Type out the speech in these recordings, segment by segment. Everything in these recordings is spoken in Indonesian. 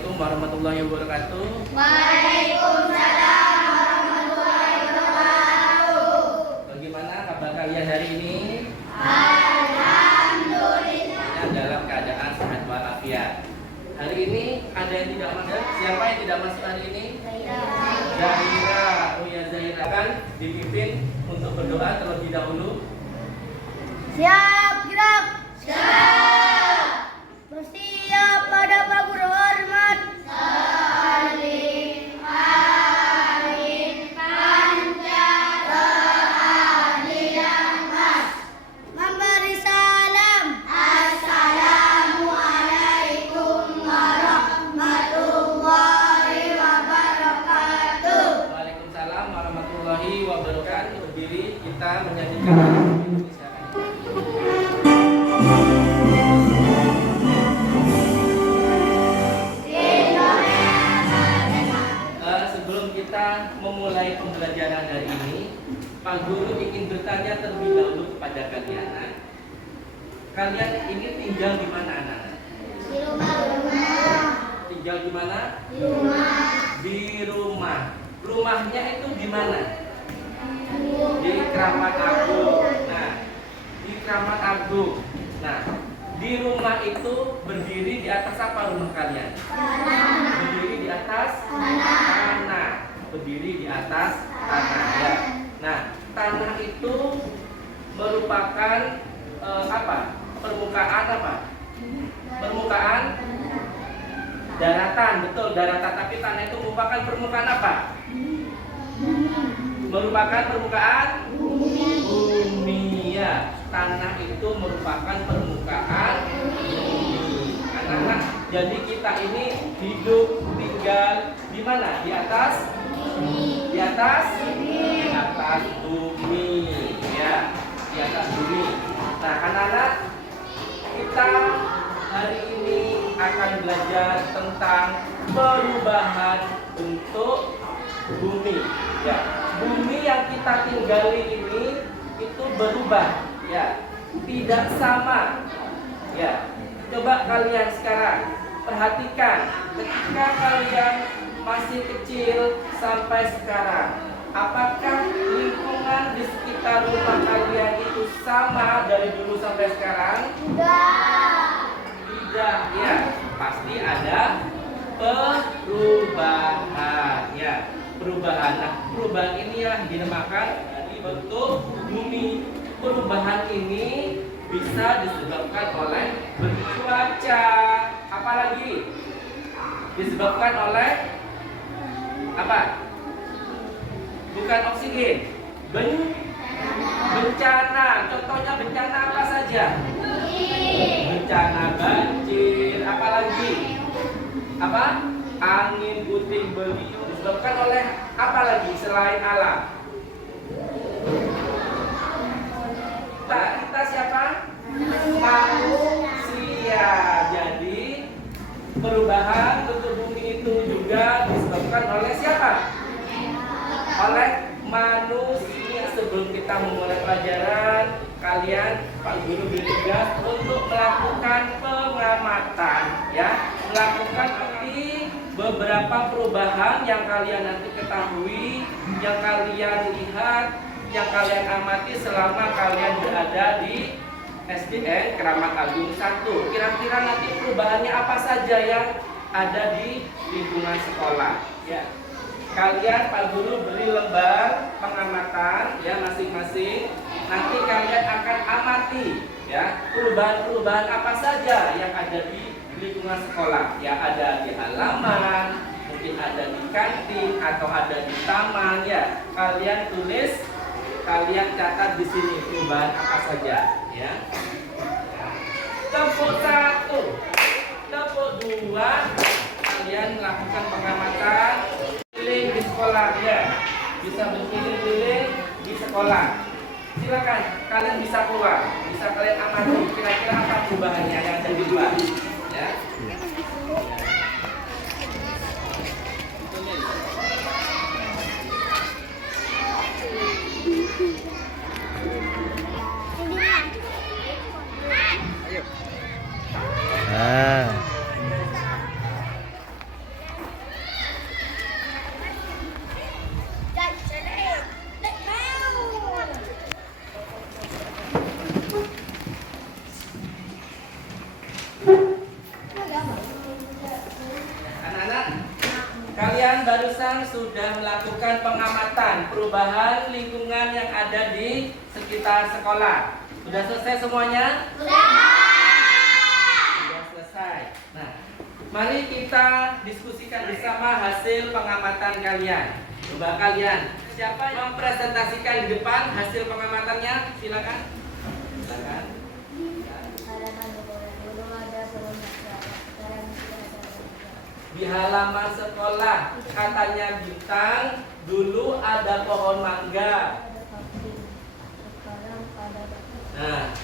Assalamualaikum warahmatullahi wabarakatuh. Waalaikumsalam warahmatullahi wabarakatuh. Bagaimana kabar kalian hari ini? Alhamdulillah. Ya, dalam keadaan sehat walafiat. Hari ini ada yang tidak masuk? Siapa yang tidak masuk hari ini? Zahira. Oh ya, Zahira kan dipimpin untuk berdoa terlebih dahulu. Siap, gerak. Siap. Bersiap pada Pak Guru hormat. Salim Amin Pancasila Mas. Memberi salam. Assalamualaikum warahmatullahi wabarakatuh. Waalaikumsalam warahmatullahi wabarakatuh. Berdiri kita menyanyikan Indonesia. Sebelum kita memulai pembelajaran hari ini, Pak Guru ingin bertanya terlebih dahulu kepada kalian. Kalian ini tinggal di mana, anak-anak? Di rumah. Tinggal di mana? Di rumah. Di rumah. Rumahnya itu di mana? Di Kramat Agung. Nah, di Kramat Agung. Nah, di rumah itu berdiri di atas apa rumah kalian? Berdiri di atas tanah. Berdiri di atas tanah ya. Nah, tanah itu merupakan apa? Permukaan apa? Permukaan daratan, betul, daratan. Tapi tanah itu merupakan permukaan apa? Merupakan permukaan bumi ya. Tanah itu merupakan permukaan bumi. Anak-anak, jadi kita ini hidup tinggal di mana? Di atas? Di atas? Di atas bumi ya. Di atas bumi. Nah, anak-anak, kita hari ini akan belajar tentang perubahan bentuk bumi ya. Bumi yang kita tinggali ini itu berubah ya, tidak sama ya. Coba kalian sekarang perhatikan ketika kalian masih kecil sampai sekarang, apakah lingkungan di sekitar rumah kalian itu sama dari dulu sampai sekarang? Tidak ya, pasti ada perubahan ya. Perubahan. Nah, perubahan ini yang dinamakan dari bentuk bumi. Perubahan ini bisa disebabkan oleh cuaca. Apalagi disebabkan oleh apa? Bukan oksigen. Bencana. Contohnya bencana apa saja? Bencana banjir. Apalagi? Apa? Angin puting beliung. Disebabkan oleh apa lagi selain alam? Kita siapa? Manusia. Jadi perubahan bentuk bumi itu juga disebabkan oleh siapa? Oleh manusia. Sebelum kita memulai pelajaran, kalian Pak Guru beri tugas untuk melakukan pengamatan ya, melakukan beberapa perubahan yang kalian nanti ketahui, yang kalian lihat, yang kalian amati selama kalian berada di SDN Kramat Agung 1. Kira-kira nanti perubahannya apa saja yang ada di lingkungan sekolah ya. Kalian Pak Guru beri lembar pengamatan ya masing-masing. Nanti kalian akan amati ya perubahan-perubahan apa saja yang ada di lingkungan sekolah ya, ada di halaman, mungkin ada di kantin atau ada di taman ya. Kalian tulis, kalian catat di sini perubahan apa saja ya. Tepuk 1, tepuk 2, kalian melakukan pengamatan keliling di sekolah ya. Bisa berkeliling-keliling di sekolah. Silakan kalian bisa keluar, bisa kalian amati kira-kira apa perubahannya yang ada di luar ya. Kalian barusan sudah melakukan pengamatan perubahan lingkungan yang ada di sekitar sekolah. Sudah selesai semuanya? Sudah selesai. Nah, mari kita diskusikan bersama hasil pengamatan kalian. Coba kalian, siapa yang mempresentasikan di depan hasil pengamatannya? Silakan. Silakan. Di halaman sekolah katanya Bintang dulu ada pohon mangga. Nah,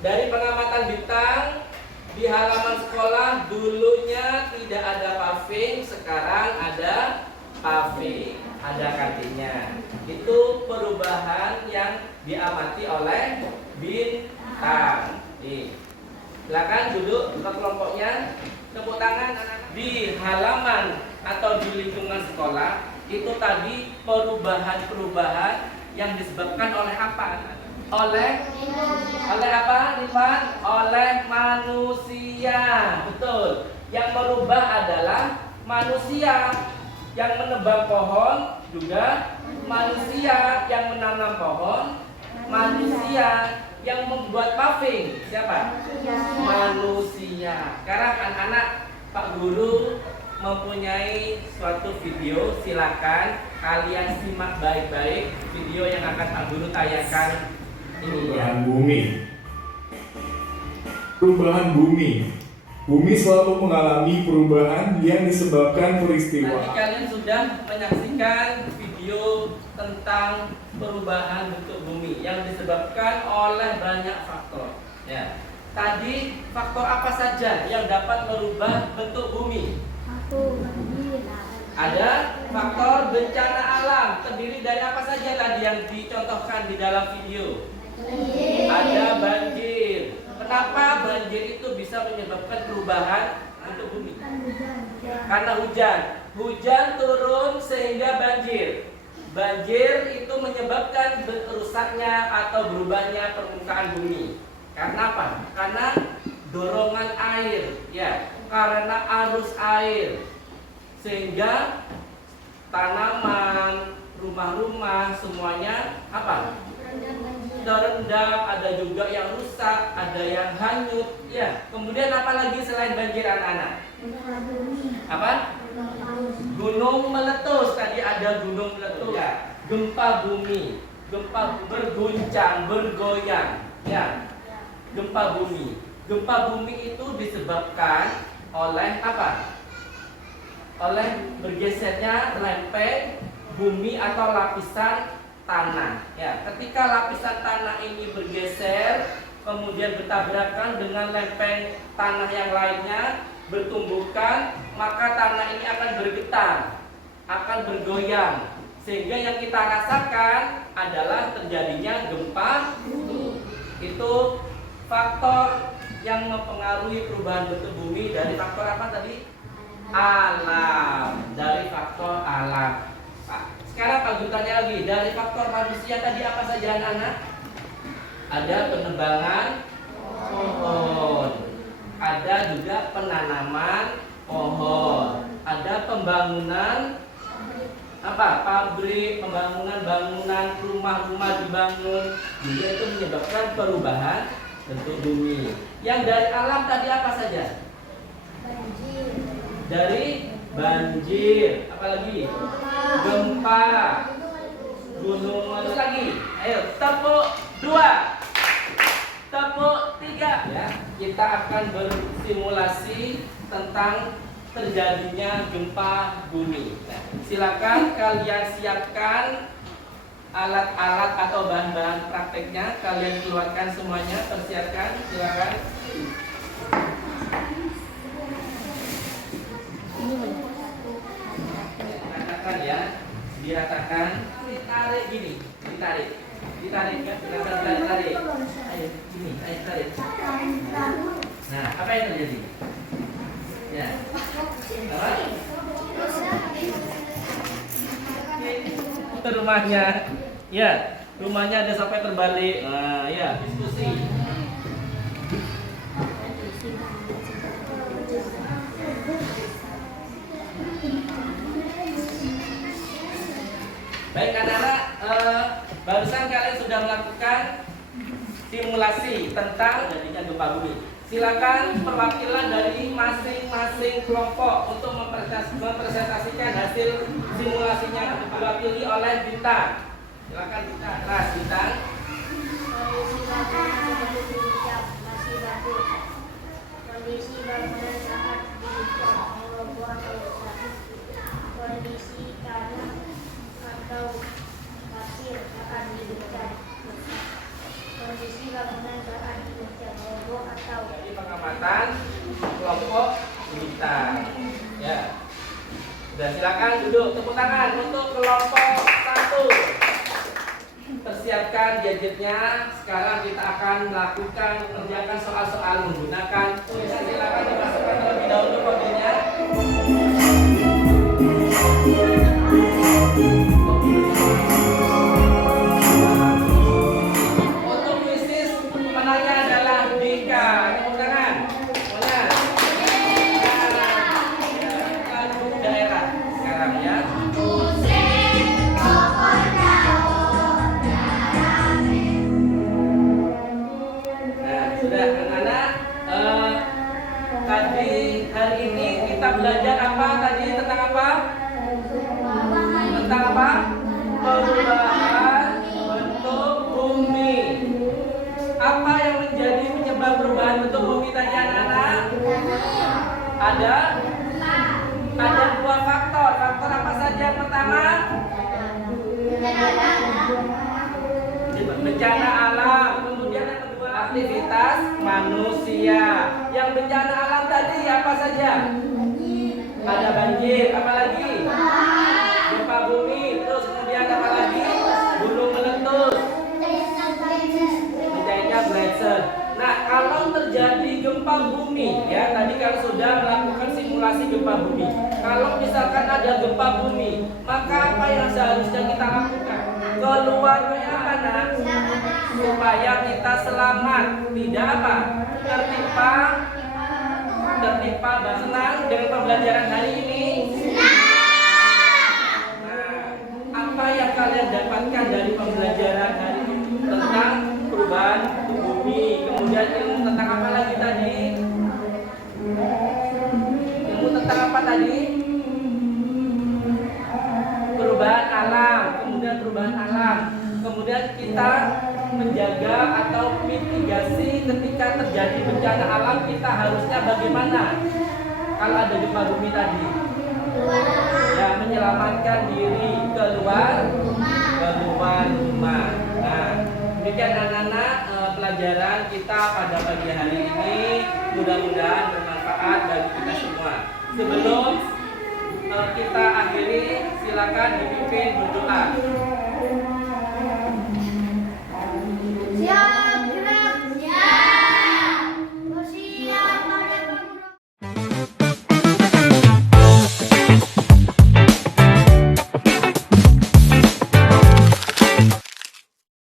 dari pengamatan Bintang di halaman sekolah dulunya tidak ada paving, sekarang ada paving, ada kantinnya. Itu perubahan yang diamati oleh Bintang. Nih, silakan duduk ke kelompoknya. Tepuk tangan anak-anak. Di halaman atau di lingkungan sekolah itu tadi perubahan-perubahan yang disebabkan oleh apa? Oleh apa, Rifan? Oleh manusia. Betul. Yang merubah adalah manusia. Yang menebang pohon juga manusia. Yang menanam pohon manusia. Yang membuat paving siapa? Manusia. Sekarang anak-anak, Pak Guru mempunyai suatu video. Silakan kalian simak baik-baik video yang akan Pak Guru tayangkan. Perubahan bumi. Perubahan bumi. Bumi selalu mengalami perubahan yang disebabkan Tadi peristiwa. kalian sudah menyaksikan video tentang perubahan bentuk bumi yang disebabkan oleh banyak faktor. Ya. Tadi faktor apa saja yang dapat merubah bentuk bumi? Ada faktor bencana alam, terdiri dari apa saja tadi yang dicontohkan di dalam video? Ada banjir. Kenapa banjir itu bisa menyebabkan perubahan bentuk bumi? Karena hujan. Hujan turun sehingga banjir. Banjir itu menyebabkan rusaknya atau berubahnya permukaan bumi. Karena apa? Karena dorongan air, ya, karena arus air, sehingga tanaman, rumah-rumah semuanya apa? Terendam, ada juga yang rusak, ada yang hanyut, ya. Kemudian apa lagi selain banjir anak-anak? Apa? Gunung meletus, tadi ada gunung meletus, ya. Gempa bumi, gempa berguncang, bergoyang, ya. Gempa bumi. Gempa bumi itu disebabkan oleh apa? Oleh bergesernya lempeng bumi atau lapisan tanah. Ya, ketika lapisan tanah ini bergeser, kemudian bertabrakan dengan lempeng tanah yang lainnya, bertumbukan, maka tanah ini akan bergetar, akan bergoyang, sehingga yang kita rasakan adalah terjadinya gempa bumi. Itu faktor yang mempengaruhi perubahan bentuk bumi dari faktor apa tadi? Alam. Dari faktor alam. Sekarang Pak Guru tanya lagi, dari faktor manusia tadi apa saja anak-anak? Ada penebangan pohon, ada juga penanaman pohon, ada pembangunan apa? Pabrik, pembangunan bangunan, rumah-rumah dibangun, juga itu menyebabkan perubahan bentuk bumi. Yang dari alam tadi apa saja? Dari banjir, apalagi gempa, gunung meletus lagi. Ayo, tepuk 2, tepuk 3. Ya, kita akan bersimulasi tentang terjadinya gempa bumi. Nah, silakan kalian siapkan alat-alat atau bahan-bahan prakteknya. Kalian keluarkan semuanya, persiapkan. Silakan. Ratakan ya, diratakan. Ditarik gini, ditarik ya, tarik. Ayo gini, ayo tarik. Nah, apa yang terjadi? Ya, apa? Itu rumahnya, ya, rumahnya ada sampai terbalik. Nah, ya, diskusi. Baik anak-anak, barusan kalian sudah melakukan simulasi tentang jadinya gempa bumi. Silakan perwakilan dari masing-masing kelompok untuk mempresentasikan hasil simulasinya, diwakili oleh Bintang. Silakan Bintang. Kelas Bintang. Kondisi bangunan sebelum diucap masih bagus. Kondisi bangunan saat diucap roboh atau rusak. Kondisi tanah atau pasir saat diucap rusak. Kondisi bangunan saat diucap roboh atau Jadi pengamatan kelompok Bintang. Ya. Sudah silakan duduk. Tepuk tangan untuk kelompok 1. Persiapkan gadgetnya. Sekarang kita akan melakukan mengerjakan soal-soal menggunakan puisi. Silakan dimasukkan terlebih dahulu kodenya. Untuk puisi pemenangnya adalah Dika. Tepuk tangan. Semuanya. Lagu daerah sekarang ya. Nah, sudah anak-anak, tadi hari ini kita belajar apa tadi, tentang apa? Tentang apa? Perubahan bentuk bumi. Apa yang menjadi penyebab perubahan bentuk bumi tadi anak-anak? Ada dua faktor. Faktor apa saja? Yang pertama, bencana alam. Kemudian yang kedua, aktivitas manusia. Yang bencana alam tadi apa saja? Ada banjir, apa lagi? Gempa bumi. Terus kemudian apa lagi? Gunung meletus. Bencana gletser. Nah, kalau terjadi gempa bumi, ya tadi kalau sudah melakukan simulasi gempa bumi. Kalau misalkan ada gempa bumi, maka apa yang seharusnya kita lakukan? Keluar ke mana? Supaya kita selamat, tidak apa? Tertimpa senang dengan pembelajaran hari ini. Nah, apa yang kalian dapatkan dari pembelajaran hari ini tentang perubahan bumi? Kemudian ilmu tentang apa lagi tadi? Ilmu tentang apa tadi? Perubahan alam. Kemudian perubahan alam. Kemudian kita menjaga atau mitigasi ketika terjadi bencana alam, kita harusnya bagaimana? Kalau ada gempa bumi tadi, ya menyelamatkan diri keluar rumah. Nah, demikian anak-anak pelajaran kita pada pagi hari ini, mudah-mudahan bermanfaat bagi kita semua. Sebelum kita akhiri, silakan dipimpin